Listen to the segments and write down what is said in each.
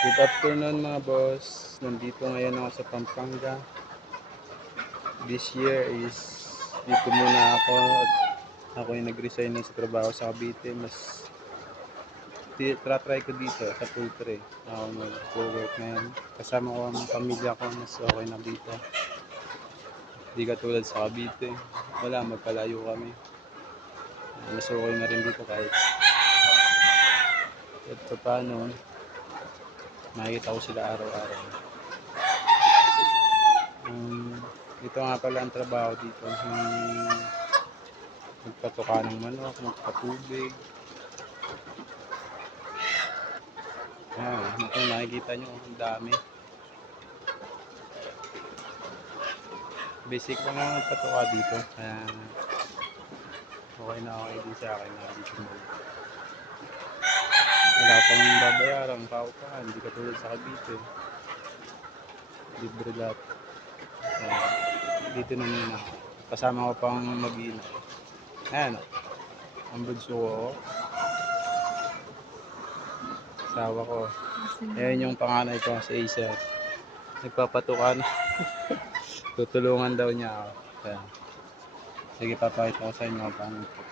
Good afternoon mga boss. Nandito ngayon ako sa Pampanga. This year is dito muna ako at ako yung nag-resign sa trabaho sa Cavite. Mas try ko dito sa poultry. Ako mag-work ngayon. Kasama ko ang pamilya ko. Mas okay na dito. Hindi katulad sa Cavite. Wala, magkalayo kami. Mas okay na rin dito kahit paano. Makikita ko sila araw-araw. Ito nga pala ang trabaho dito. Magpatuka ng manok, magpatubig. Ito nakikita nyo, ang dami. Basic lang ang magpatuka dito. Kaya okay na okay din sa akin na dito mo. Wala pang babayaran, paupahan, hindi katulad sa Cavite. Libre lahat. Dito na muna. Kasama ko pang mag-ina. Ayan, ang bunso ko. Asawa ko. Ayan yung panganay ko si Acer. Nagpapatuka na. Tutulungan daw niya ako. Ayan. Sige, papakita ko sa inyo paano magpatuka.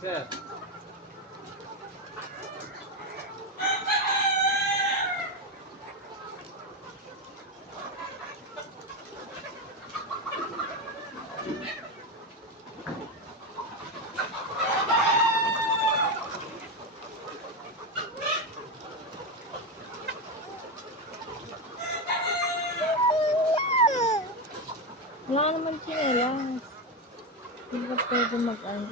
Sir. Wala naman sinelas. Hindi ka pwede mag-ano.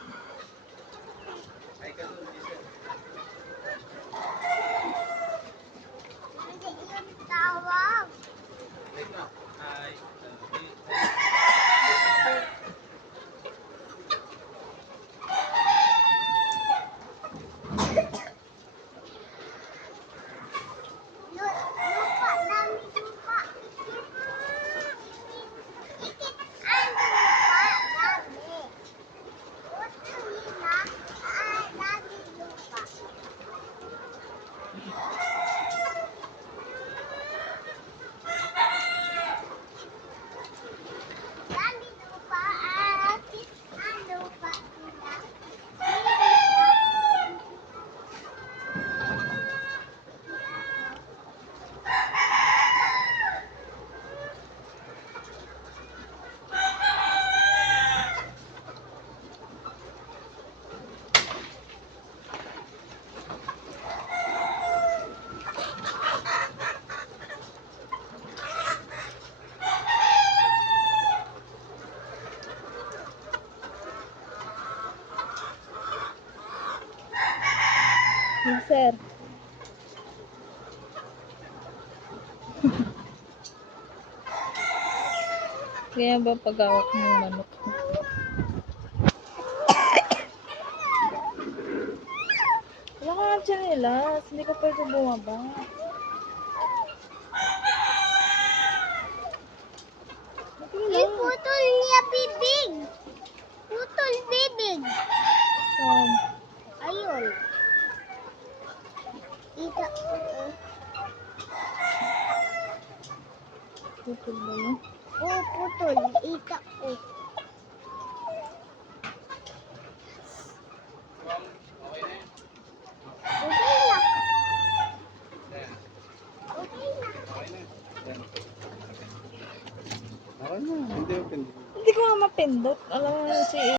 Sir. Kaya ba pag-awak ng manok? Wala ka nga sinelas. Hindi ka pwede bumaba. Putol niya bibig. Putol bibig. Saan? Ayun. Ito. Putol ba yun? Oh, putol. Ito. Oh. Okay na. Okay na. Okay na. Hindi mo pindot. Hindi ko nga mapindot. Alam mo si